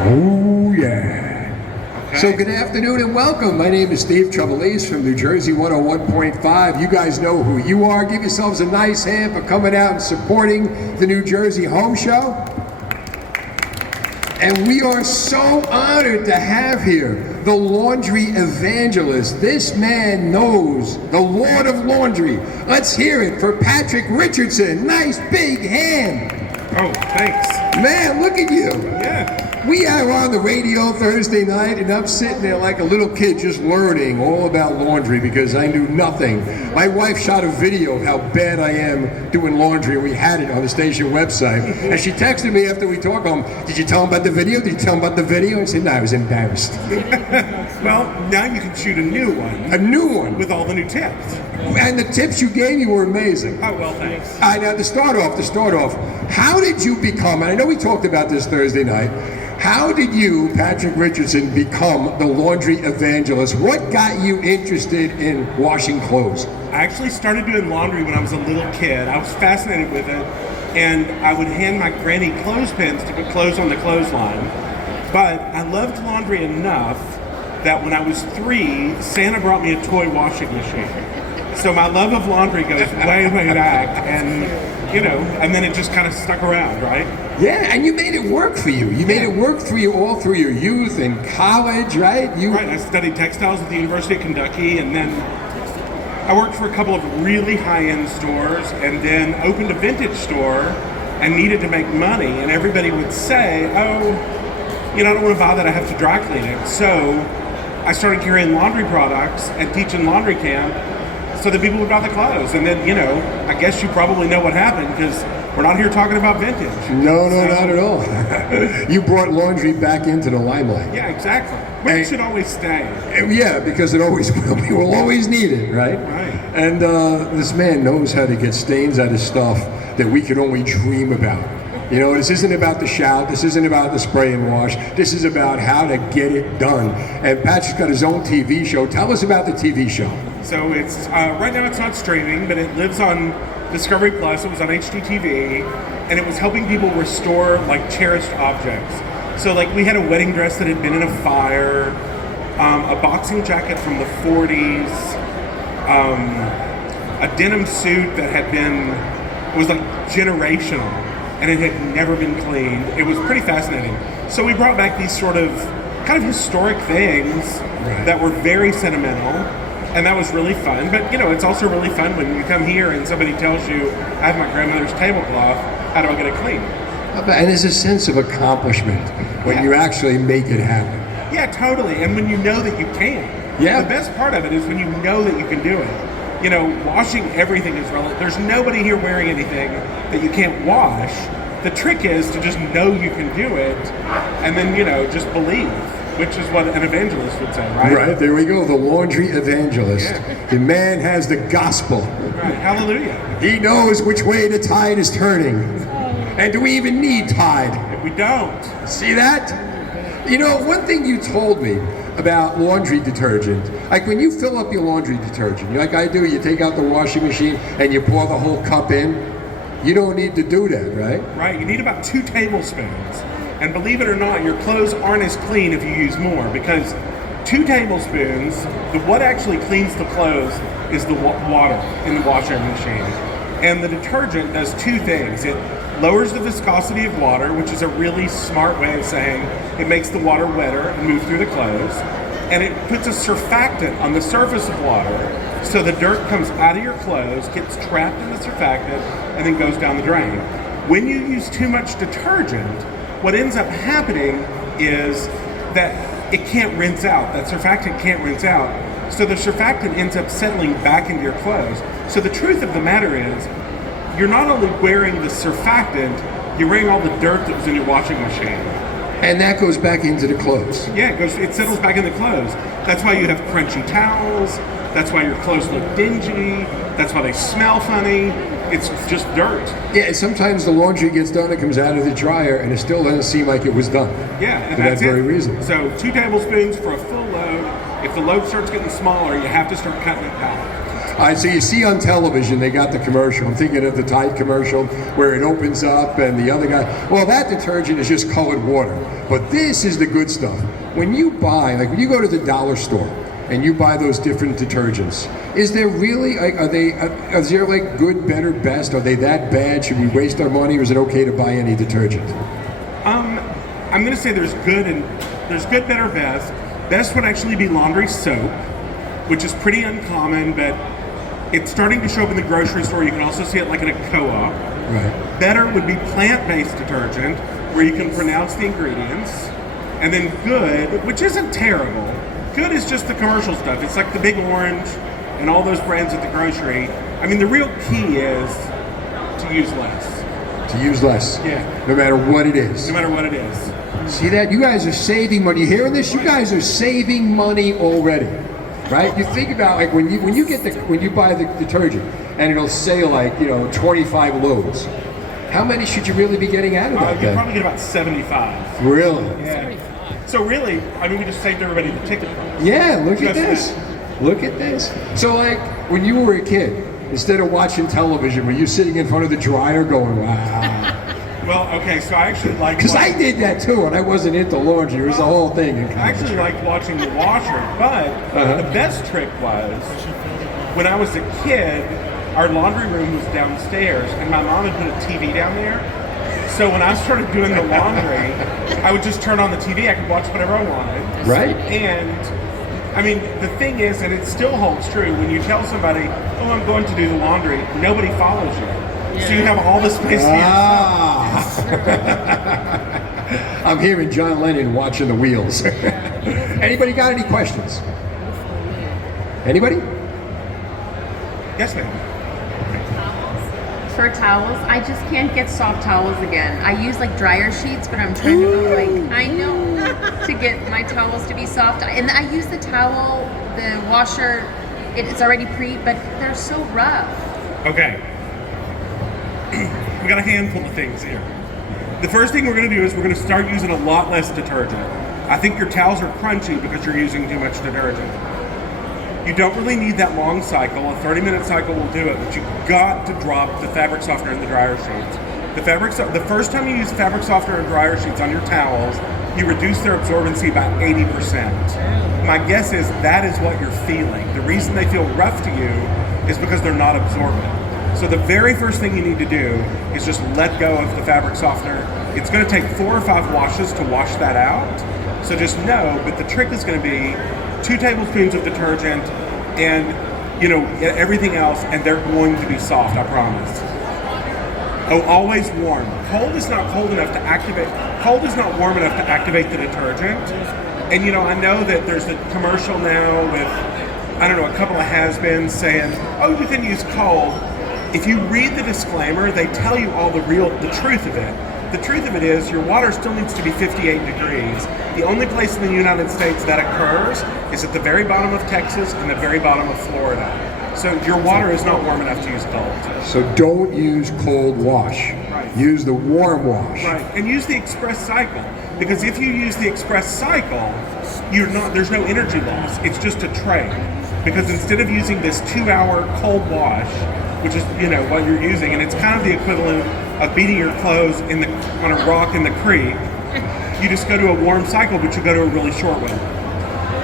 Oh, yeah. Okay. So good afternoon and welcome. My name is Steve Trevelise from New Jersey 101.5. You guys know who you are. Give yourselves a nice hand for coming out and supporting the New Jersey Home Show. And we are so honored to have here the laundry evangelist. This man knows the Lord of Laundry. Let's hear it for Patric Richardson. Nice big hand. Oh, thanks. Man, look at you. Yeah. We are on the radio Thursday night, and I'm sitting there like a little kid just learning all about laundry because I knew nothing. My wife shot a video of how bad I am doing laundry, and we had it on the station website. And she texted me after we talked, did you tell him about the video? Did you tell him about the video? I said, no, I was embarrassed. Well, now you can shoot a new one. A new one? With all the new tips. And the tips you gave me were amazing. Oh, well, thanks. All right, now to start off, how did you become, and I know we talked about this Thursday night, how did you, Patric Richardson, become the laundry evangelist? What got you interested in washing clothes? I actually started doing laundry when I was a little kid. I was fascinated with it, and I would hand my granny clothespins to put clothes on the clothesline. But I loved laundry enough that when I was 3, Santa brought me a toy washing machine. So my love of laundry goes way, way back, and and then it just kind of stuck around, right? Yeah, and you made it work for you. You made it work for you all through your youth and college, right? Right, I studied textiles at the University of Kentucky, and then I worked for a couple of really high-end stores, and then opened a vintage store and needed to make money, and everybody would say, oh, I don't want to buy that, I have to dry clean it. So I started carrying laundry products and teaching laundry camp so that people would buy the clothes. And then, I guess you probably know what happened because we're not here talking about vintage. No, not at all. You brought laundry back into the limelight. Yeah, exactly. Where it should always stay. Yeah, because it always will. We will always need it, right? Right. And this man knows how to get stains out of stuff that we can only dream about. This isn't about the shout, this isn't about the spray and wash, this is about how to get it done. And Patric's got his own TV show. Tell us about the TV show. So it's, right now it's not streaming, but it lives on Discovery Plus. It was on HGTV, and it was helping people restore, cherished objects. So, we had a wedding dress that had been in a fire, a boxing jacket from the 40s, a denim suit that had been, generational. And it had never been cleaned. It was pretty fascinating. So we brought back these sort of kind of historic things that were very sentimental, and that was really fun. But it's also really fun when you come here and somebody tells you, I have my grandmother's tablecloth, how do I get it clean? And there's a sense of accomplishment when you actually make it happen. Yeah, totally. And when you know that you can. Yeah. The best part of it is when you know that you can do it. Washing everything is relative. There's nobody here wearing anything that you can't wash. The trick is to just know you can do it, and then, just believe, which is what an evangelist would say, right? Right, there we go, the laundry evangelist. Yeah. The man has the gospel. Right, hallelujah. He knows which way the tide is turning. And do we even need tide? We don't. See that? One thing you told me about laundry detergent, when you fill up your laundry detergent, like I do, you take out the washing machine and you pour the whole cup in. You don't need to do that, right? Right, you need about 2 tablespoons. And believe it or not, your clothes aren't as clean if you use more, because 2 tablespoons, what actually cleans the clothes is the water in the washing machine. And the detergent does 2 things. It lowers the viscosity of water, which is a really smart way of saying it makes the water wetter and move through the clothes. And it puts a surfactant on the surface of water, so the dirt comes out of your clothes, gets trapped in the surfactant, and then goes down the drain. When you use too much detergent, what ends up happening is that it can't rinse out. That surfactant can't rinse out. So the surfactant ends up settling back into your clothes. So the truth of the matter is, you're not only wearing the surfactant, you're wearing all the dirt that was in your washing machine. And that goes back into the clothes. Yeah, it settles back in the clothes. That's why you have crunchy towels. That's why your clothes look dingy. That's why they smell funny. It's just dirt. Yeah, sometimes the laundry gets done, it comes out of the dryer, and it still doesn't seem like it was done. Yeah, and for that very reason. So 2 tablespoons for a full load. If the load starts getting smaller, you have to start cutting it out. All right, so you see on television, they got the commercial. I'm thinking of the Tide commercial where it opens up and the other guy, well, that detergent is just colored water. But this is the good stuff. When you buy, like when you go to the dollar store and you buy those different detergents, is there really, like, is there like good, better, best? Are they that bad? Should we waste our money, or is it okay to buy any detergent? I'm going to say there's good, better, best. Best would actually be laundry soap, which is pretty uncommon, but it's starting to show up in the grocery store. You can also see it like in a co-op. Right. Better would be plant-based detergent, where you can pronounce the ingredients. And then good, which isn't terrible. Good is just the commercial stuff. It's like the Big Orange and all those brands at the grocery. I mean, the real key is to use less. To use less. Yeah. No matter what it is. No matter what it is. See that? You guys are saving money. You hearing this? You guys are saving money already, right? You think about, like, when you buy the detergent and it'll say, like, 25 loads. How many should you really be getting out of that? You probably get about 75. Really? Yeah. So really, I mean, we just saved everybody the ticket price. Yeah, look at this. Look at this. So, like, when you were a kid, instead of watching television, were you sitting in front of the dryer going, wow? Well, okay, so I actually like... Because I did that too, and I wasn't into laundry. It was the whole thing. I actually liked watching the washer, but the best trick was, when I was a kid, our laundry room was downstairs, and my mom had put a TV down there. So when I started doing the laundry, I would just turn on the TV. I could watch whatever I wanted. Right. And, I mean, the thing is, and it still holds true, when you tell somebody, oh, I'm going to do the laundry, nobody follows you. So you have all the space to yourself. I'm hearing John Lennon watching the wheels. Anybody got any questions? Anybody? Yes, ma'am. For towels, I just can't get soft towels again. I use like dryer sheets, but I'm trying to go to get my towels to be soft. And I use the towel, the washer, it's already but they're so rough. Okay. We got a handful of things here. The first thing we're going to do is we're going to start using a lot less detergent. I think your towels are crunchy because you're using too much detergent. You don't really need that long cycle. A 30-minute cycle will do it, but you've got to drop the fabric softener in the dryer sheets. The first time you use fabric softener and dryer sheets on your towels, you reduce their absorbency by 80%. My guess is that is what you're feeling. The reason they feel rough to you is because they're not absorbent. So the very first thing you need to do is just let go of the fabric softener. It's going to take 4 or 5 washes to wash that out. So just know, but the trick is going to be 2 tablespoons of detergent and, everything else, and they're going to be soft, I promise. Oh, always warm. Cold is not warm enough to activate the detergent. And, I know that there's a commercial now with, a couple of has-beens saying, oh, you can use cold. If you read the disclaimer, they tell you all the truth of it. The truth of it is your water still needs to be 58 degrees. The only place in the United States that occurs is at the very bottom of Texas and the very bottom of Florida. So your water is not warm enough to use cold. So don't use cold wash. Right. Use the warm wash. Right, and use the express cycle. Because if you use the express cycle, there's no energy loss. It's just a trade. Because instead of using this 2-hour cold wash, which is, what you're using, and it's kind of the equivalent of beating your clothes on a rock in the creek, you just go to a warm cycle, but you go to a really short one.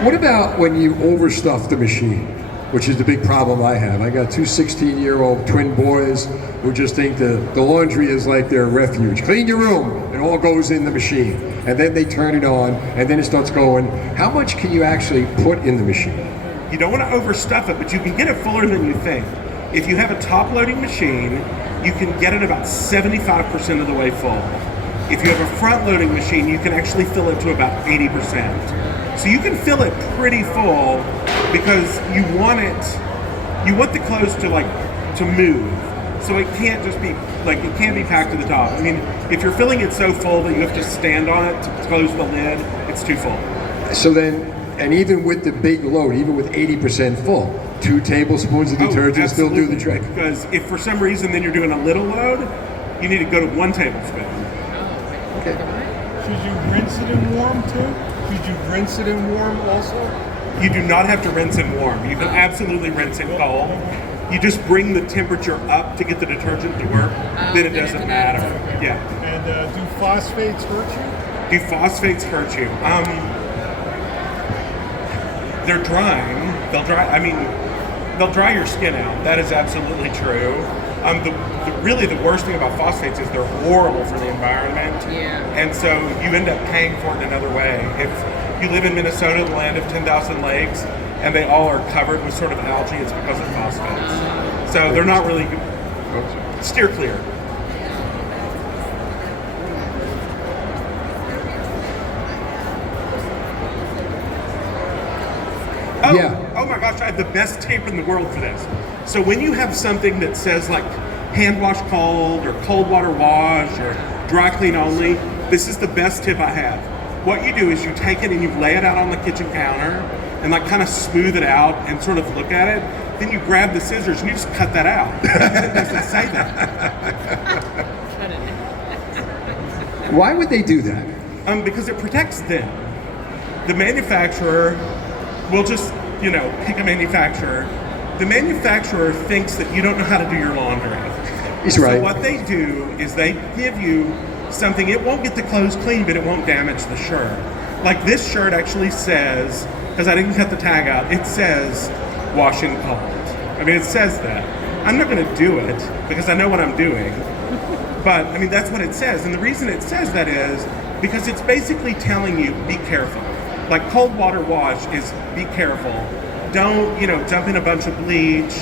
What about when you overstuff the machine, which is the big problem I have? I got 2 16-year-old twin boys who just think the laundry is like their refuge. Clean your room, it all goes in the machine. And then they turn it on, and then it starts going. How much can you actually put in the machine? You don't want to overstuff it, but you can get it fuller than you think. If you have a top-loading machine, you can get it about 75% of the way full. If you have a front-loading machine, you can actually fill it to about 80%. So you can fill it pretty full because you want the clothes to move. So it can't just be, it can't be packed to the top. I mean, if you're filling it so full that you have to stand on it to close the lid, it's too full. So then, and even with the big load, even with 80% full, 2 tablespoons of detergent still do the trick. Because if for some reason then you're doing a little load, you need to go to 1 tablespoon. Okay. Should you rinse it in warm too? Should you rinse it in warm also? You do not have to rinse in warm. You can absolutely rinse in cold. You just bring the temperature up to get the detergent to work, then it doesn't matter. Yeah. And do phosphates hurt you? Do phosphates hurt you? They're drying. They'll dry your skin out. That is absolutely true. Really the worst thing about phosphates is they're horrible for the environment. Yeah. And so you end up paying for it in another way. If you live in Minnesota, the land of 10,000 lakes, and they all are covered with sort of algae, it's because of phosphates. So they're not really good. Steer clear. Oh, Yeah. Oh my gosh, I have the best tip in the world for this. So when you have something that says like hand wash cold or cold water wash or dry clean only, this is the best tip I have. What you do is you take it and you lay it out on the kitchen counter and like kind of smooth it out and sort of look at it. Then you grab the scissors and you just cut that out. And it doesn't say that. Why would they do that? Because it protects them. The manufacturer will just, pick a manufacturer. The manufacturer thinks that you don't know how to do your laundry. He's right. So what they do is they give you something, it won't get the clothes clean, but it won't damage the shirt. Like this shirt actually says, because I didn't cut the tag out, it says wash in cold. I mean, it says that. I'm not going to do it because I know what I'm doing. But, that's what it says. And the reason it says that is because it's basically telling you, be careful. Like cold water wash is be careful. Don't, dump in a bunch of bleach,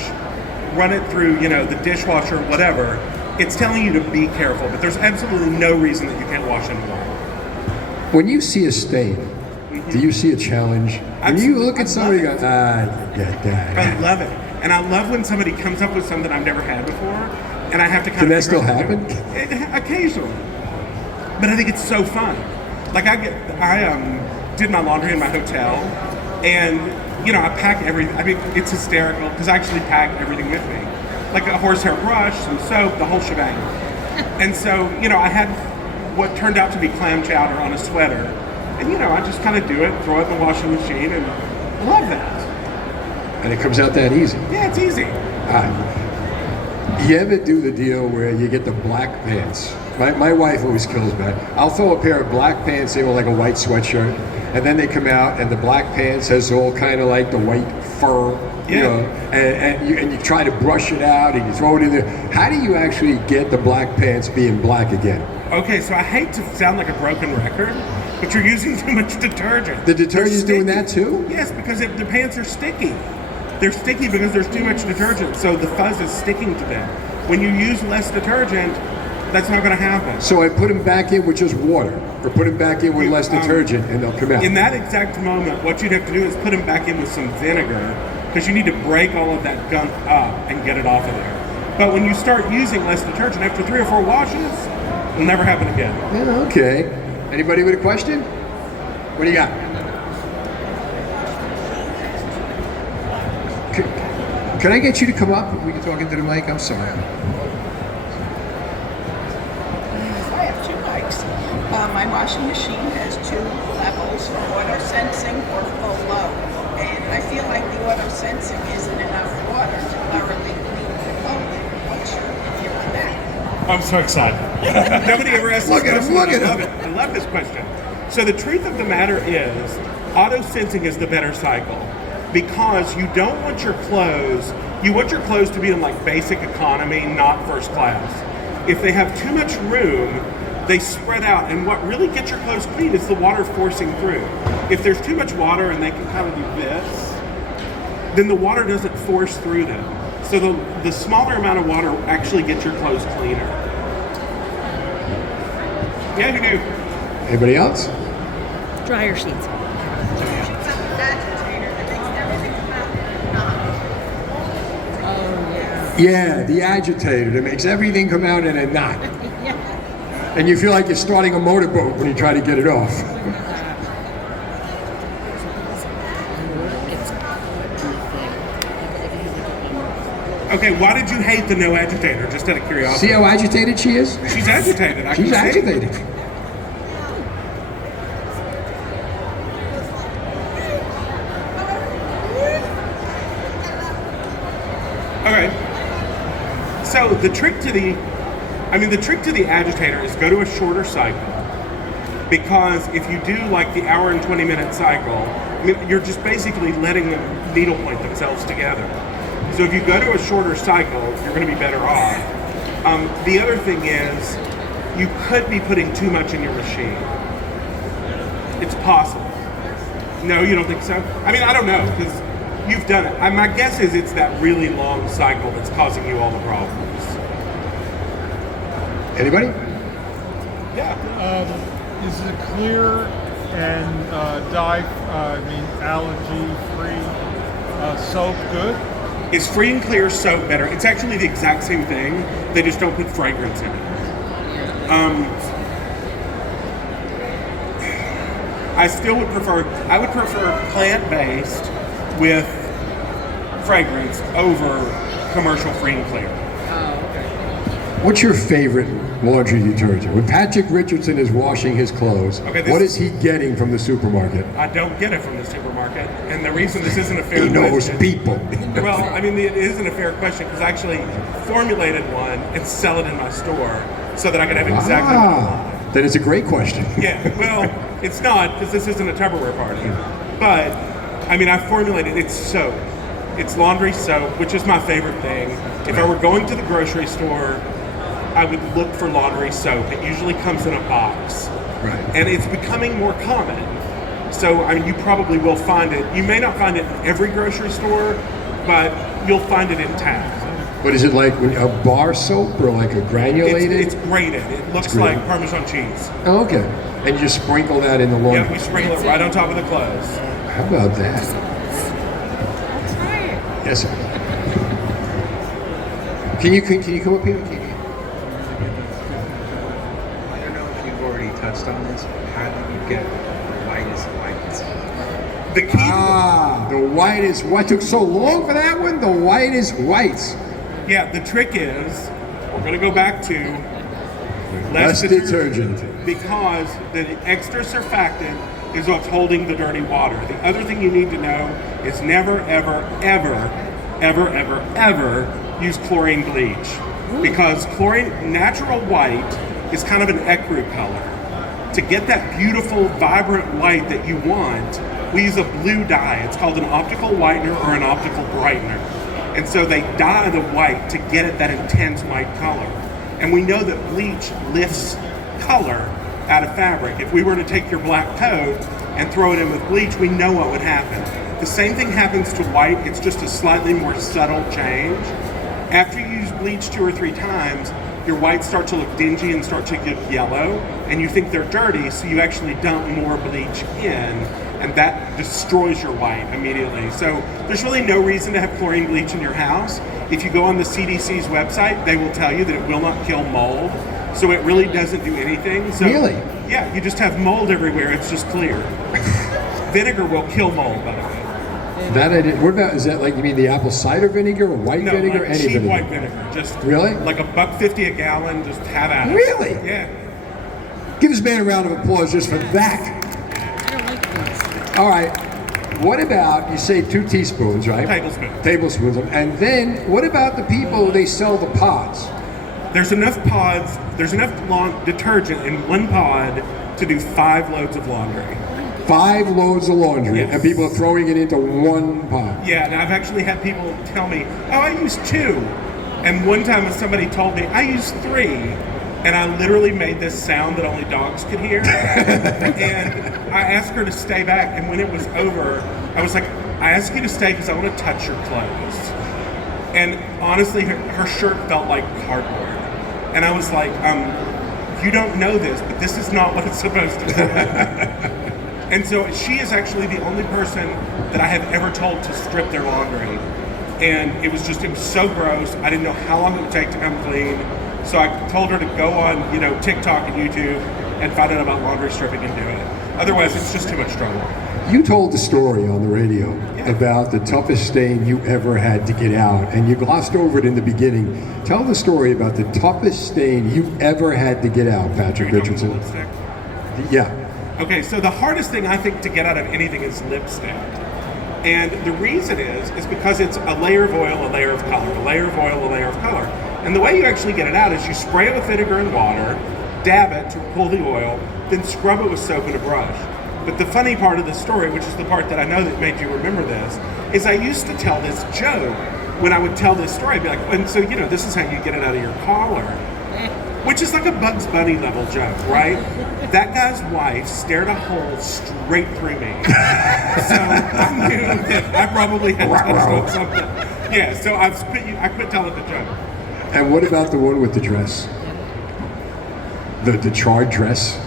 run it through, the dishwasher, whatever. It's telling you to be careful, but there's absolutely no reason that you can't wash in water. When you see a stain, do you see a challenge? When you look at somebody and go, I get that. I love it. And I love when somebody comes up with something I've never had before, and I have to kind Can of... that still happen? Occasionally. But I think it's so fun. Like I did my laundry in my hotel, and I pack everything. It's hysterical because I actually pack everything with me, like a horsehair brush, some soap, the whole shebang. And so I had what turned out to be clam chowder on a sweater, and I just kind of do it, throw it in the washing machine, and I love that. And it comes out that easy. Yeah, it's easy. You ever do the deal where you get the black pants? My wife always kills me. I'll throw a pair of black pants in with like a white sweatshirt, and then they come out and the black pants has all kind of like the white fur, and you try to brush it out and you throw it in there. How do you actually get the black pants being black again? Okay, so I hate to sound like a broken record, but you're using too much detergent. The detergent's doing that too? Yes, because the pants are sticky. They're sticky because there's too much detergent, so the fuzz is sticking to them. When you use less detergent, that's not going to happen. So I put them back in with just water, or put them back in with less detergent, and they'll come out. In that exact moment, what you'd have to do is put them back in with some vinegar, because you need to break all of that gunk up and get it off of there. But when you start using less detergent, after 3 or 4 washes, it'll never happen again. Yeah, okay. Anybody with a question? What do you got? Can I get you to come up? We can talk into the mic. I'm sorry. I have 2 mics. My washing machine has 2 levels for auto sensing or full low. And I feel like the auto sensing isn't enough water to thoroughly clean the clothing. What's your opinion on that? I'm so excited. Nobody ever asked this question. Look at him. I love it. I love this question. So the truth of the matter is, auto sensing is the better cycle. Because you don't want your clothes, you want your clothes to be in like basic economy, not first class. If they have too much room, they spread out, and what really gets your clothes clean is the water forcing through. If there's too much water and they can kind of do this, then the water doesn't force through them. So the smaller amount of water actually gets your clothes cleaner. Yeah, you do. Anybody else? Dryer sheets. Yeah, the agitator that makes everything come out in a knot. And you feel like you're starting a motorboat when you try to get it off. Okay, why did you hate the no agitator? Just out of curiosity. See how agitated she is? She's agitated. I She's can see. agitated. So the trick to the agitator is go to a shorter cycle, because if you do like the hour and 20-minute cycle, I mean, you're just basically letting them needle point themselves together. So if you go to a shorter cycle, you're going to be better off. The other thing is, you could be putting too much in your machine. It's possible. No, you don't think so? I mean, I don't know, because you've done it. My guess is it's that really long cycle that's causing you all the problems. Anybody? Yeah. Is it clear and allergy-free soap good? Is free and clear soap better? It's actually the exact same thing. They just don't put fragrance in it. I would prefer plant-based with fragrance over commercial free and clear. What's your favorite laundry detergent? When Patrick Richardson is washing his clothes, what is he getting from the supermarket? I don't get it from the supermarket, and the reason this isn't a fair He knows question. people. Well, I mean, it isn't a fair question because I actually formulated one and sell it in my store so that I could have exactly what I want. Then it's a great question. Yeah, well, it's not, because this isn't a Tupperware party. But, I mean, I formulated, it's soap. It's laundry soap, which is my favorite thing. If I were going to the grocery store, I would look for laundry soap. It usually comes in a box. Right. And it's becoming more common. So, I mean, you probably will find it. You may not find it in every grocery store, but you'll find it in town. What is it like, a bar soap or like a granulated? It's grated. It looks like Parmesan cheese. Oh, okay. And you just sprinkle that in the laundry? Yeah, we sprinkle it right on top of the clothes. How about that? Yes, sir. Can you come up here? I don't know if you've already touched on this, but how do you get the whitest whites? The key the whitest. What took so long for that one? The whitest whites. Yeah, the trick is, we're going to go back to Less detergent. because the extra surfactant is what's holding the dirty water. The other thing you need to know is never, ever, ever, ever, ever, ever use chlorine bleach, because natural white is kind of an ecru color. To get that beautiful, vibrant white that you want, we use a blue dye. It's called an optical whitener or an optical brightener. And so they dye the white to get it that intense white color. And we know that bleach lifts color out of fabric. If we were to take your black coat and throw it in with bleach, we know what would happen. The same thing happens to white. It's just a slightly more subtle change. After you use bleach 2 or 3 times, your whites start to look dingy and start to get yellow, and you think they're dirty, so you actually dump more bleach in, and that destroys your white immediately. So there's really no reason to have chlorine bleach in your house. If you go on the CDC's website, they will tell you that it will not kill mold, so it really doesn't do anything. So, Really? Yeah, you just have mold everywhere, it's just clear. Vinegar will kill mold, by the way. That I did. What about, is that like, you mean the apple cider vinegar or white vinegar? Like Any cheap vinegar? white vinegar. Just Really? like $1.50 a gallon, just have at it. Really? Yeah. Give this man a round of applause just for that. All right. What about, you say 2 teaspoons, right? Tablespoons. And then, what about the people, they sell the pods? There's enough pods, there's enough detergent in one pod to do 5 loads of laundry. 5 loads of laundry, Yes. and people are throwing it into one pot. Yeah, and I've actually had people tell me, oh, I use 2. And one time somebody told me, I use 3. And I literally made this sound that only dogs could hear. And I asked her to stay back, and when it was over, I was like, I asked you to stay because I want to touch your clothes. And honestly, her shirt felt like cardboard. And I was like, you don't know this, but this is not what it's supposed to do. And so she is actually the only person that I have ever told to strip their laundry. And it was so gross. I didn't know how long it would take to come clean. So I told her to go on, TikTok and YouTube and find out about laundry stripping and do it. Otherwise, it's just too much trouble. You told the story on the radio about the toughest stain you ever had to get out, and you glossed over it in the beginning. Tell the story about the toughest stain you ever had to get out, Patrick Richardson. Lipstick? Yeah. Okay, so the hardest thing I think to get out of anything is lipstick. And the reason is because it's a layer of oil, a layer of color, a layer of oil, a layer of color. And the way you actually get it out is you spray it with vinegar and water, dab it to pull the oil, then scrub it with soap and a brush. But the funny part of the story, which is the part that I know that made you remember this, is I used to tell this joke when I would tell this story. I'd be like, and so, this is how you get it out of your collar. Which is like a Bugs Bunny level joke, right? That guy's wife stared a hole straight through me. So I knew that I probably had touched on something. Yeah, so I quit telling the joke. And what about the one with the dress? The charred dress?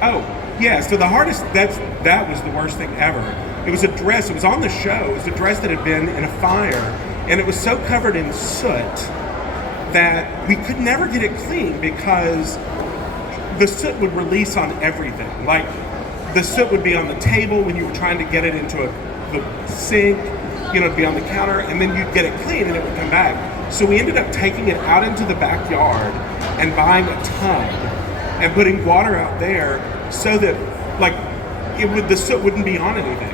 Oh, yeah, so the hardest, that was the worst thing ever. It was a dress, it was on the show, it was a dress that had been in a fire, and it was so covered in soot that we could never get it clean because the soot would release on everything. Like, the soot would be on the table when you were trying to get it into the sink, it'd be on the counter, and then you'd get it clean and it would come back. So we ended up taking it out into the backyard and buying a tub and putting water out there so that, like, the soot wouldn't be on anything.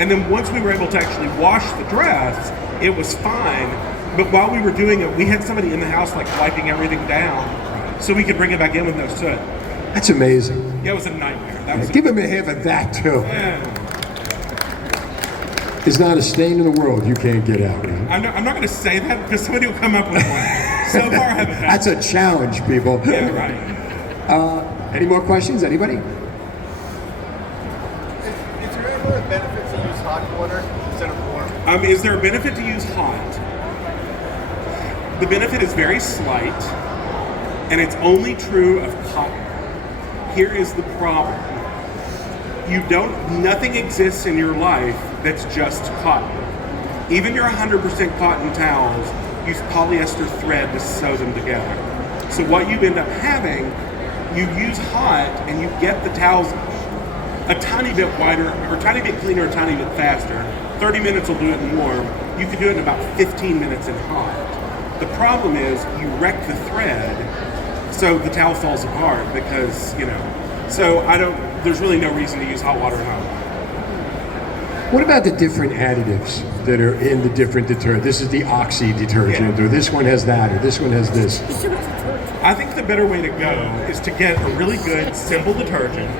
And then once we were able to actually wash the dress, it was fine. But while we were doing it, we had somebody in the house, like, wiping everything down so we could bring it back in with no soot. That's amazing. Yeah, it was a nightmare. Give him a half of that, too. Yeah. There's not a stain in the world you can't get out, man. I'm not going to say that because somebody will come up with one. So far, I haven't had That's a challenge, people. Yeah, right. Any more questions? Anybody? Is there any other benefits to use hot water instead of warm? Is there a benefit to use hot? The benefit is very slight, and it's only true of cotton. Here is the problem. Nothing exists in your life that's just cotton. Even your 100% cotton towels use polyester thread to sew them together. So what you end up having, you use hot and you get the towels a tiny bit wider, or a tiny bit cleaner, a tiny bit faster. 30 minutes will do it in warm. You can do it in about 15 minutes in hot. The problem is you wreck the thread, so the towel falls apart because, so there's really no reason to use hot water at home. What about the different additives that are in the different detergent? This is the Oxy detergent, or this one has that, or this one has this. I think the better way to go is to get a really good, simple detergent,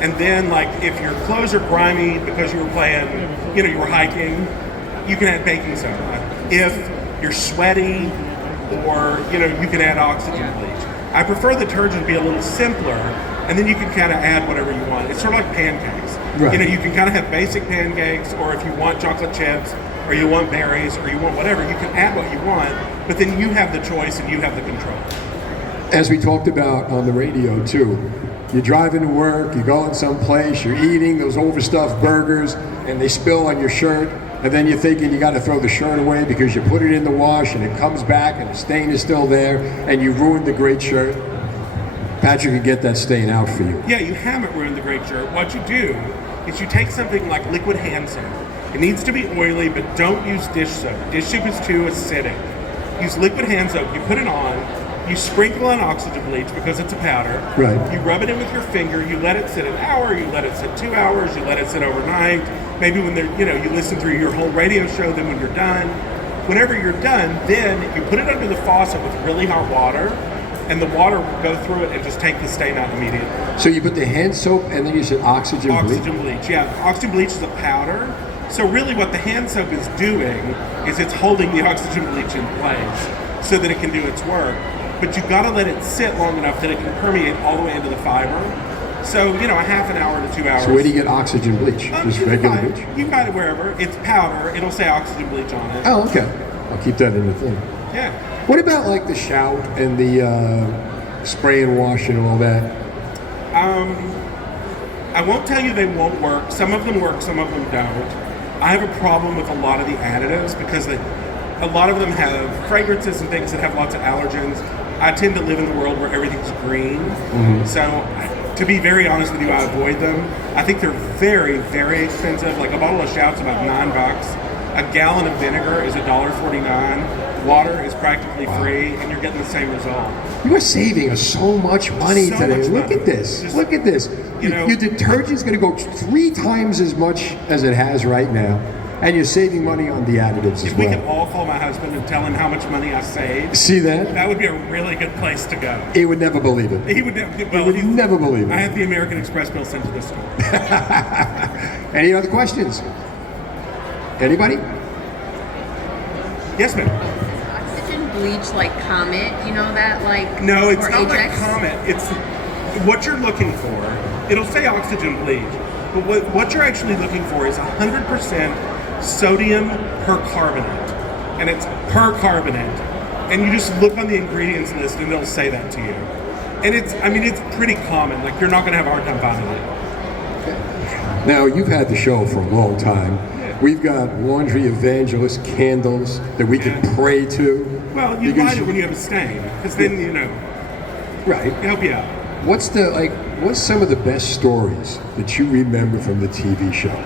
and then, like, if your clothes are grimy because you were playing, you were hiking, you can add baking soda. If you're sweaty, or, you can add oxygen bleach. I prefer the detergent to be a little simpler, and then you can kind of add whatever you want. It's sort of like pancakes. Right. You can kind of have basic pancakes, or if you want chocolate chips, or you want berries, or you want whatever, you can add what you want, but then you have the choice and you have the control. As we talked about on the radio too, you're driving to work, you go in some place, you're eating those overstuffed burgers, and they spill on your shirt, and then you're thinking you got to throw the shirt away because you put it in the wash and it comes back and the stain is still there, and you ruined the great shirt. Patric can get that stain out for you. Yeah, you haven't ruined the great shirt. What you do is you take something like liquid hand soap. It needs to be oily, but don't use dish soap. Dish soap is too acidic. Use liquid hand soap, you put it on, you sprinkle on oxygen bleach because it's a powder. Right. You rub it in with your finger, you let it sit an hour, you let it sit 2 hours, you let it sit overnight. Maybe when they're, you listen through your whole radio show, then when you're done. Whenever you're done, then you put it under the faucet with really hot water, and the water will go through it and just take the stain out immediately. So you put the hand soap and then you said oxygen bleach? Oxygen bleach, yeah. Oxygen bleach is a powder. So really what the hand soap is doing is it's holding the oxygen bleach in place so that it can do its work. But you've got to let it sit long enough that it can permeate all the way into the fiber. So, a half an hour to 2 hours. So where do you get oxygen bleach? Just regular bleach? You can buy it wherever. It's powder. It'll say oxygen bleach on it. Oh, okay. I'll keep that in the thing. Yeah. What about like the shout and the spray and wash and all that? I won't tell you they won't work. Some of them work, some of them don't. I have a problem with a lot of the additives because a lot of them have fragrances and things that have lots of allergens. I tend to live in the world where everything's green. Mm-hmm. So to be very honest with you, I avoid them. I think they're very, very expensive. Like a bottle of Shout's about $9. A gallon of vinegar is $1.49. Water is practically free, and you're getting the same result. You are saving us so much money today. Look at this. Look at this. Your detergent's going to go 3 times as much as it has right now, And you're saving money on the additives as If we could well. all call my husband and tell him how much money I saved, See that? that would be a really good place to go. He would never believe it. He would, well, would never believe it. I had the American Express bill sent to this store. Any other questions? Anybody? Yes, ma'am. Oxygen bleach like Comet, you know that like No, it's or not like Ajax? Comet. It's what you're looking for. It'll say oxygen bleach, but what you're actually looking for is 100% sodium percarbonate, and it's percarbonate. And you just look on the ingredients list, and it'll say that to you. And it's pretty common. Like you're not going to have a hard time finding it. Now, you've had the show for a long time. We've got laundry evangelist candles that we can pray to. Well, you Because- light it when you have a stain, because then Right. it help you out. What's some of the best stories that you remember from the TV show?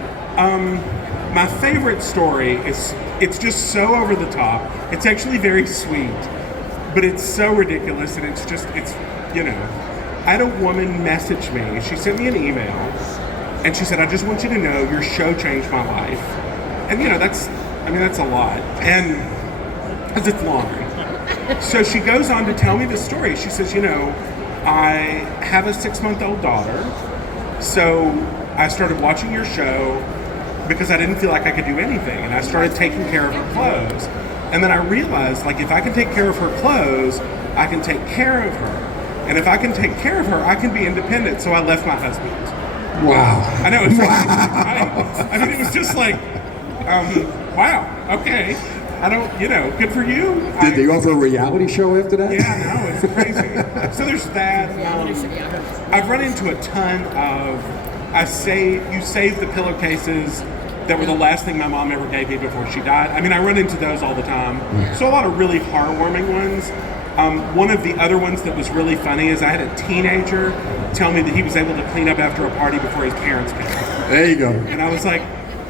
My favorite story is, it's just so over the top. It's actually very sweet, but it's so ridiculous, and it's I had a woman message me. She sent me an email, and she said, "I just want you to know your show changed my life." And that's a lot, and because it's long. So she goes on to tell me the story. She says, I have a 6-month-old daughter, so I started watching your show because I didn't feel like I could do anything, and I started taking care of her clothes. And then I realized, like, if I can take care of her clothes, I can take care of her. And if I can take care of her, I can be independent, so I left my husband. Wow. I know, it's crazy, right? I mean, it was just like, wow, okay. I don't, good for you. Did they offer a reality show after that? Yeah, no, it's crazy. So there's that. I've run into a ton of, you saved the pillowcases that were the last thing my mom ever gave me before she died. I mean, I run into those all the time. So a lot of really heartwarming ones. One of the other ones that was really funny is I had a teenager tell me that he was able to clean up after a party before his parents came. There you go. And I was like,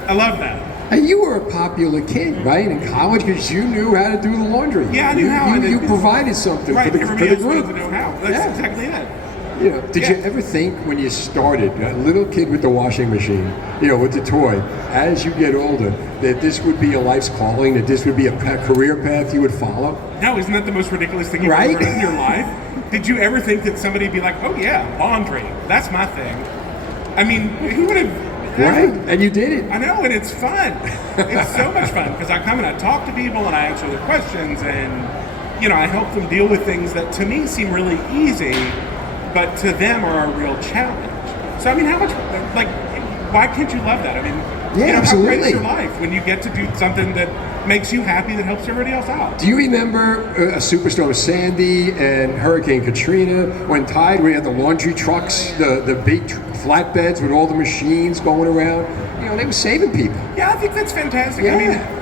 I love that. And you were a popular kid, right, in college, because you knew how to do the laundry. Yeah, I knew how. You provided something Right, for the everybody else group. wanted to know how. That's exactly it. Did you ever think when you started, a little kid with the washing machine, with the toy, as you get older, that this would be a life's calling, that this would be a career path you would follow? No, isn't that the most ridiculous thing you've ever heard in your life? Did you ever think that somebody would be like, oh yeah, laundry, that's my thing? I mean, who would have... Right, and you did it. I know, and it's fun. It's so much fun, because I come and I talk to people, and I answer their questions, and, I help them deal with things that to me seem really easy, but to them are a real challenge. So, I mean, why can't you love that? I mean, how great is your life when you get to do something that makes you happy, that helps everybody else out? Do you remember a Superstorm Sandy and Hurricane Katrina when Tide, we had the laundry trucks, the big flatbeds with all the machines going around? They were saving people. Yeah, I think that's fantastic. Yeah.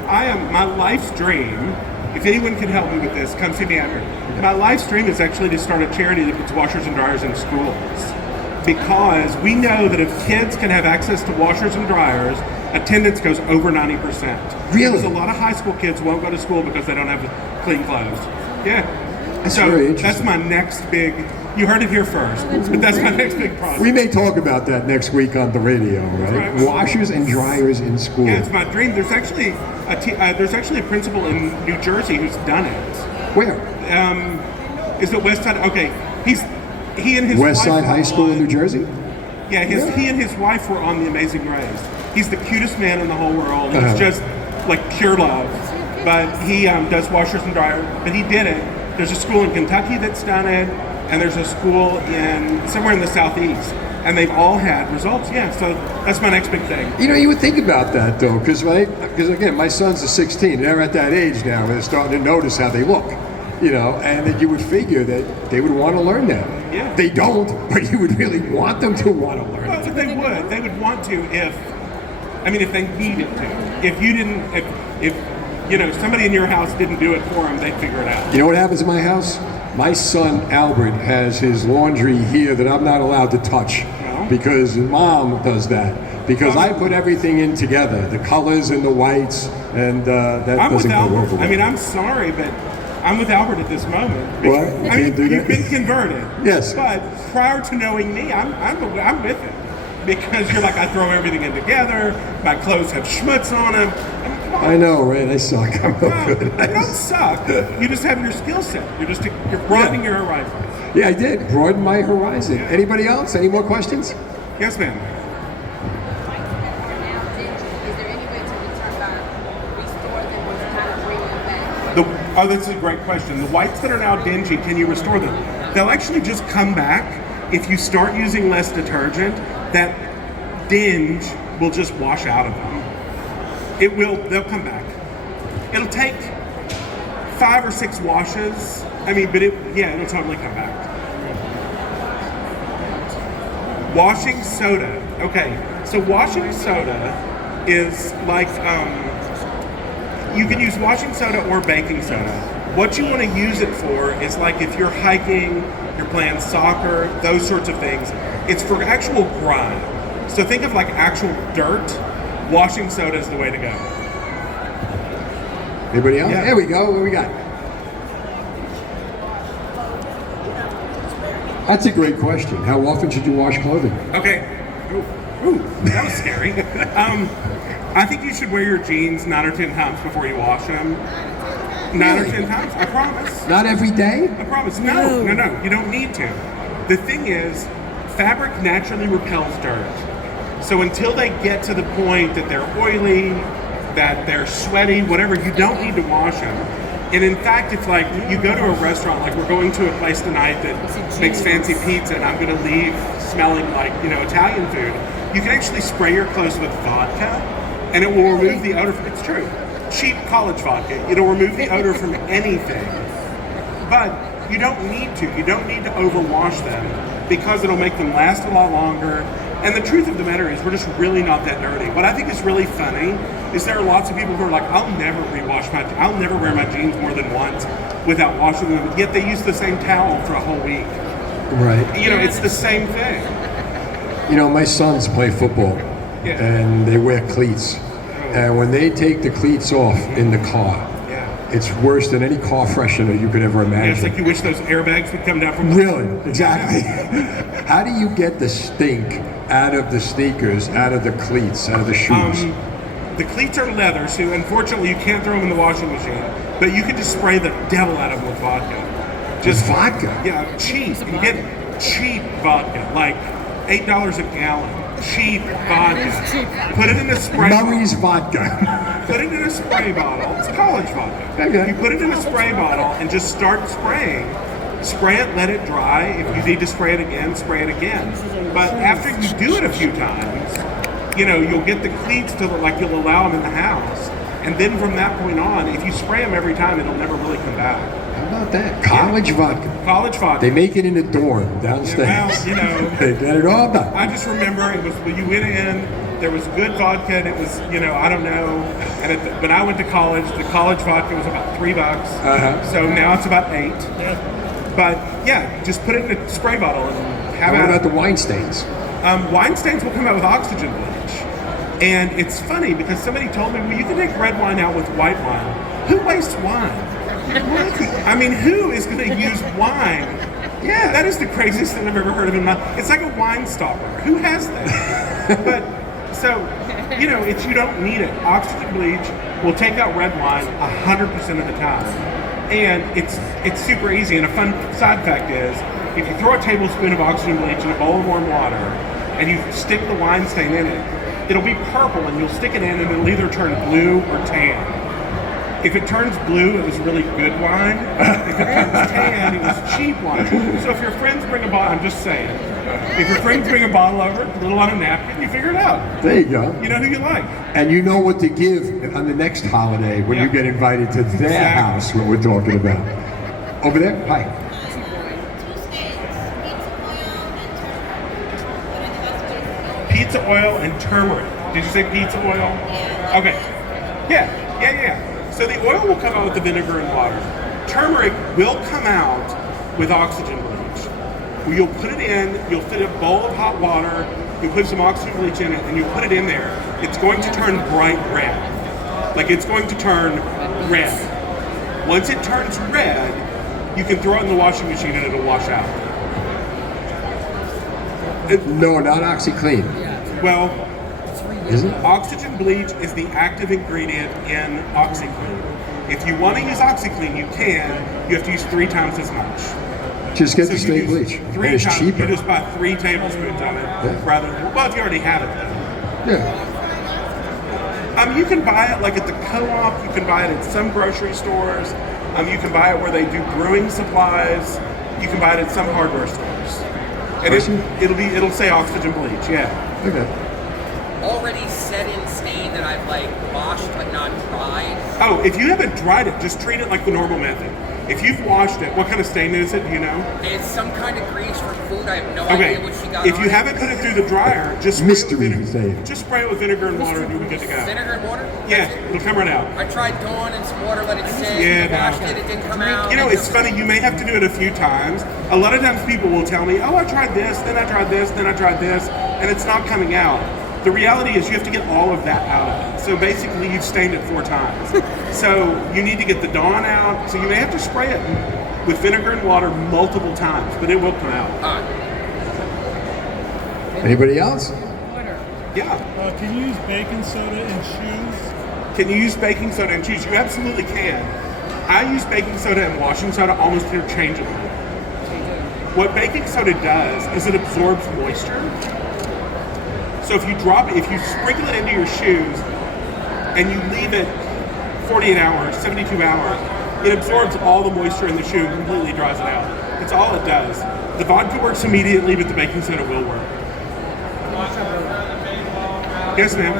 I mean, my life's dream, if anyone can help me with this, come see me after. My life's dream is actually to start a charity that puts washers and dryers in schools. Because we know that if kids can have access to washers and dryers, attendance goes over 90%. Really? Because a lot of high school kids won't go to school because they don't have clean clothes. Yeah. That's very interesting. That's my next big, you heard it here first, but that's my next big project. We may talk about that next week on the radio, right? Washers and dryers in school. Yeah, it's my dream. There's actually a principal in New Jersey who's done it. Where? Is it West Side? Okay, he and his West wife Side were High School in New Jersey? Yeah, he and his wife were on The Amazing Race. He's the cutest man in the whole world. He's just like pure love. But he does washers and dryers. But he did it. There's a school in Kentucky that's done it, and there's a school somewhere in the southeast, and they've all had results. Yeah, so that's my next big thing. You would think about that though, because again, my sons are 16. They're at that age now where they're starting to notice how they look. And that you would figure that they would want to learn that. Yeah. They don't, but you would really want them to want to learn Well, it. but they would. They would want to if they needed to. If you didn't, if somebody in your house didn't do it for them, they'd figure it out. You know what happens in my house? My son Albert has his laundry here that I'm not allowed to touch because his mom does that. Because I put everything in together, the colors and the whites, and that doesn't go over well. I mean, I'm sorry, but I'm with Albert at this moment. What? You've been converted. Yes. But prior to knowing me, I'm with it. because you're like, I throw everything in together. My clothes have schmutz on them. I mean, come on. I know, right? I suck. I'm no good. You don't suck. You just have your skill set. You're broadening your horizons. Yeah, I did. Broaden my horizon. Anybody else? Any more questions? Yes, ma'am. Is there any way to restore them or kind of bring them back? Oh, that's a great question. The whites that are now dingy, can you restore them? They'll actually just come back if you start using less detergent. That dinge will just wash out of them. They'll come back. It'll take 5 or 6 washes. I mean, but it'll totally come back. Washing soda. Okay, so washing soda is like, you can use washing soda or baking soda. What you want to use it for is like if you're hiking, you're playing soccer, those sorts of things. It's for actual grime. So think of like actual dirt. Washing soda is the way to go. Anybody else? Yeah. There we go. What we got? That's a great question. How often should you wash clothing? Okay. Ooh, that was scary. I think you should wear your jeans 9 or 10 times before you wash them. 9 or 10 times, I promise. Not every day? I promise. No, you don't need to. The thing is, fabric naturally repels dirt. So until they get to the point that they're oily, that they're sweaty, whatever, you don't need to wash them. And in fact, it's like you go to a restaurant, like we're going to a place tonight that makes fancy pizza, and I'm going to leave smelling like, Italian food. You can actually spray your clothes with vodka, and it will remove the odor. It's true. Cheap college vodka. It'll remove the odor from anything. But you don't need to. You don't need to overwash them because it'll make them last a lot longer. And the truth of the matter is, we're just really not that dirty. What I think is really funny is there are lots of people who are like, I'll never wear my jeans more than once without washing them. Yet they use the same towel for a whole week. Right. It's the same thing. My sons play football, and they wear cleats. And when they take the cleats off in the car, it's worse than any car freshener you could ever imagine. It's like you wish those airbags would come down from the Really, exactly. How do you get the stink out of the sneakers, out of the cleats, out of the shoes? The cleats are leather, so unfortunately you can't throw them in the washing machine. But you can just spray the devil out of them with vodka. Just vodka? Yeah, cheap. You can get cheap vodka, like $8 a gallon. Cheap vodka. Put it in a spray Murray's bottle. vodka. Put it in a spray bottle. It's college vodka. Okay. You put it in a spray bottle and just start spraying. Spray it, let it dry. If you need to spray it again, spray it again. But after you do it a few times, you'll get the cleats to look like you'll allow them in the house. And then from that point on, if you spray them every time, it'll never really come back. How about that? College vodka. College vodka. They make it in a dorm downstairs. They get it all done. I just remember it was when you went in, there was good vodka, and it was, I don't know. And when I went to college, the college vodka was about $3. So now it's about $8. But just put it in a spray bottle and have What at about it. the wine stains? Wine stains will come out with oxygen bleach. And it's funny because somebody told me, well, you can take red wine out with white wine. Who wastes wine? I mean, who is going to use wine? Yeah, that is the craziest thing I've ever heard of in my life. It's like a wine stopper. Who has that? But, so, you don't need it. Oxygen bleach will take out red wine 100% of the time. And it's super easy. And a fun side fact is, if you throw a tablespoon of oxygen bleach in a bowl of warm water, and you stick the wine stain in it, it'll be purple, and you'll stick it in, and it'll either turn blue or tan. If it turns blue, it was really good wine. If it turns tan, it was cheap wine. So if your friends bring a bottle, I'm just saying, if your friends bring a bottle over, a little on a napkin, you figure it out. There you go. You know who you like. And you know what to give on the next holiday when you get invited to their house, what we're talking about. Over there? Hi. Pizza oil and turmeric. Did you say pizza oil? Okay. Yeah. So the oil will come out with the vinegar and water. Turmeric will come out with oxygen bleach. You'll put it in, you'll fit a bowl of hot water, you put some oxygen bleach in it, and you put it in there. It's going to turn bright red. Like it's going to turn red. Once it turns red, you can throw it in the washing machine and it'll wash out. No, not OxyClean. Well, Is it? oxygen bleach is the active ingredient in OxyClean. If you want to use OxyClean, you can. You have to use 3 times as much. Just get the you straight use bleach. 3 And it's times. cheaper. You just buy 3 tablespoons of it rather than, well, if you already have it then. Yeah. You can buy it like at the co-op. You can buy it at some grocery stores. You can buy it where they do brewing supplies. You can buy it at some hardware stores. And it'll say oxygen bleach. Yeah. Okay. Already set in stain that I've like washed but not dried. Oh, if you haven't dried it, just treat it like the normal method. If you've washed it, what kind of stain is it? Do you know? It's some kind of grease from food. I have no Okay. idea what she got If on you it. haven't put it through the dryer, just spray Mystery it with vinegar. thing. Just spray it with vinegar and water, and you'll be good to go. Vinegar and water? Yeah, it'll come right out. I tried Dawn and some water, let it sit. Yeah, washed it, it didn't come out. You know, it's funny. You may have to do it a few times. A lot of times, people will tell me, "Oh, I tried this, then I tried this, then I tried this," and it's not coming out. The reality is, you have to get all of that out of it. So basically, you've stained it 4 times. So you need to get the Dawn out. So you may have to spray it with vinegar and water multiple times, but it will come out. Anybody else? Yeah. Can you use baking soda in shoes? Can you use baking soda in shoes? You absolutely can. I use baking soda and washing soda almost interchangeably. What baking soda does is it absorbs moisture. So if you sprinkle it into your shoes and you leave it 48 hours, 72 hours, it absorbs all the moisture in the shoe and completely dries it out. That's all it does. The vodka works immediately, but the baking soda will work. Yes, ma'am.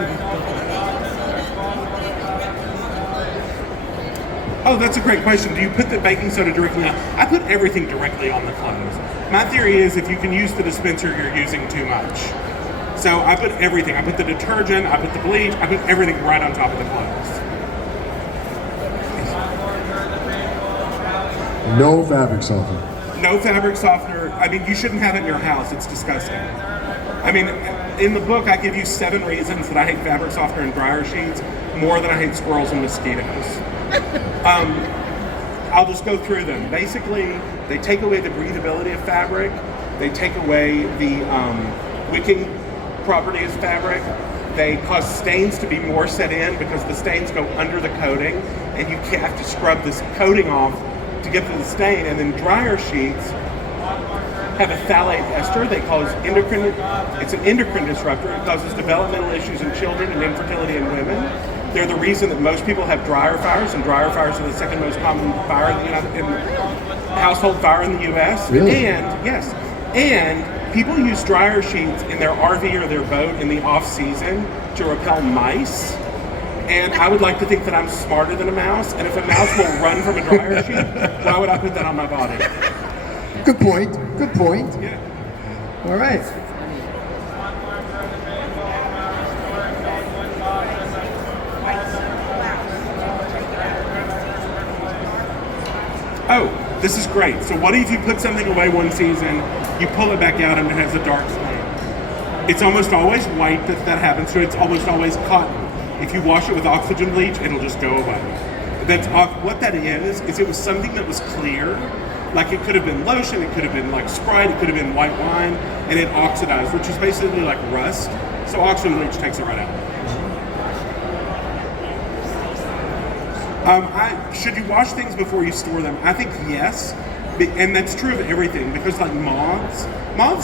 Oh, that's a great question. Do you put the baking soda directly on? I put everything directly on the clothes. My theory is if you can use the dispenser, you're using too much. So I put everything. I put the detergent, I put the bleach, I put everything right on top of the clothes. No fabric softener. No fabric softener. I mean, you shouldn't have it in your house. It's disgusting. I mean, in the book, I give you 7 reasons that I hate fabric softener and dryer sheets more than I hate squirrels and mosquitoes. I'll just go through them. Basically, they take away the breathability of fabric. They take away the wicking property of fabric. They cause stains to be more set in because the stains go under the coating, and you have to scrub this coating off to get to the stain. And then dryer sheets have a phthalate ester that causes it's an endocrine disruptor. It causes developmental issues in children and infertility in women. They're the reason that most people have dryer fires, and dryer fires are the second most common fire household fire in the U.S. Really? And people use dryer sheets in their RV or their boat in the off season to repel mice. And I would like to think that I'm smarter than a mouse, and if a mouse will run from a dryer sheet, why would I put that on my body? Good point. Good point. Yeah. All right. Oh, this is great. So what if you put something away one season, you pull it back out and it has a dark stain? It's almost always white that happens to it. It's almost always cotton. If you wash it with oxygen bleach, it'll just go away. What that is it was something that was clear. Like it could have been lotion, it could have been like Sprite, it could have been white wine, and it oxidized, which is basically like rust. So oxygen bleach takes it right out. Should you wash things before you store them? I think yes, and that's true of everything because like moths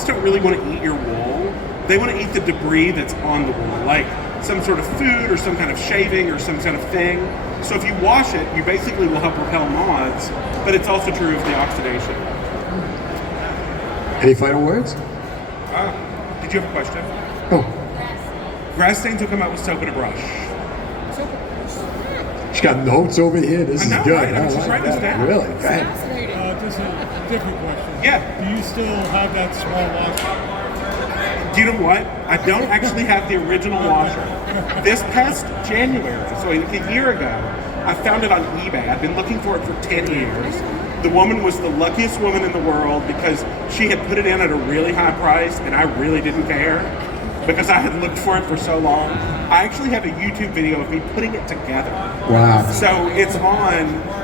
don't really want to eat your wool. They want to eat the debris that's on the wool, like some sort of food or some kind of shaving or some kind of thing. So if you wash it, you basically will help repel moths, but it's also true of the oxidation. Any final words? Did you have a question? Oh, Grass stains will come out with soap and a brush. she's got notes over here. This I is know, good. right? I was just writing this down. Really? Good. Just a different question. Yeah. Do you still have that small washer? Do you know what? I don't actually have the original washer. This past January, so a year ago, I found it on eBay. I've been looking for it for 10 years. The woman was the luckiest woman in the world because she had put it in at a really high price, and I really didn't care because I had looked for it for so long. I actually have a YouTube video of me putting it together. Wow. So it's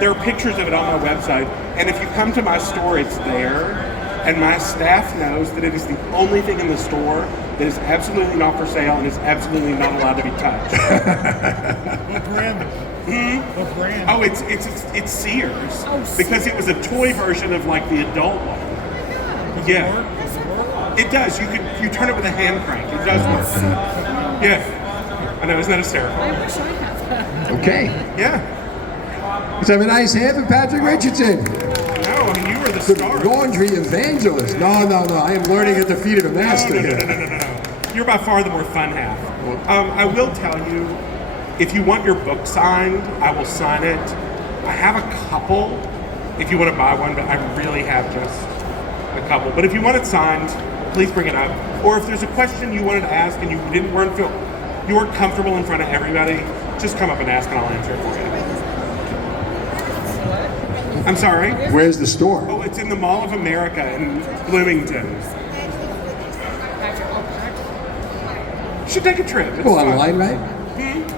there are pictures of it on my website, and if you come to my store, it's there. And my staff knows that it is the only thing in the store that is absolutely not for sale and is absolutely not allowed to be touched. What brand? What brand? Oh, it's Sears, because it was a toy version of like the adult one. Yeah, Does it work? it does. You turn it with a hand crank. It does work. Yeah, I know. Isn't that hysterical? I wish I had that. Okay. Yeah. Let's have a nice hand for Patrick Richardson, No, I mean you were the the star. laundry evangelist. No. I am learning at the feet of a master No. here. You're by far the more fun half. I will tell you, if you want your book signed, I will sign it. I have a couple if you want to buy one, but I really have just a couple. But if you want it signed, please bring it up. Or if there's a question you wanted to ask and you weren't comfortable in front of everybody, just come up and ask and I'll answer it for you. I'm sorry? Where's the store? Oh, it's in the Mall of America in Bloomington. You should take a trip. It's Well, fun. online, right?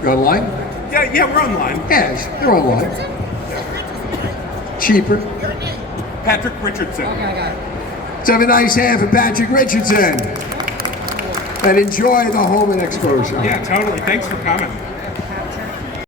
You're online? Yeah, we're online. Yes, they're online. Cheaper. Patric Richardson. Let's have a nice hand for Patrick Richardson. And enjoy the home and exposure. Yeah, totally. Thanks for coming.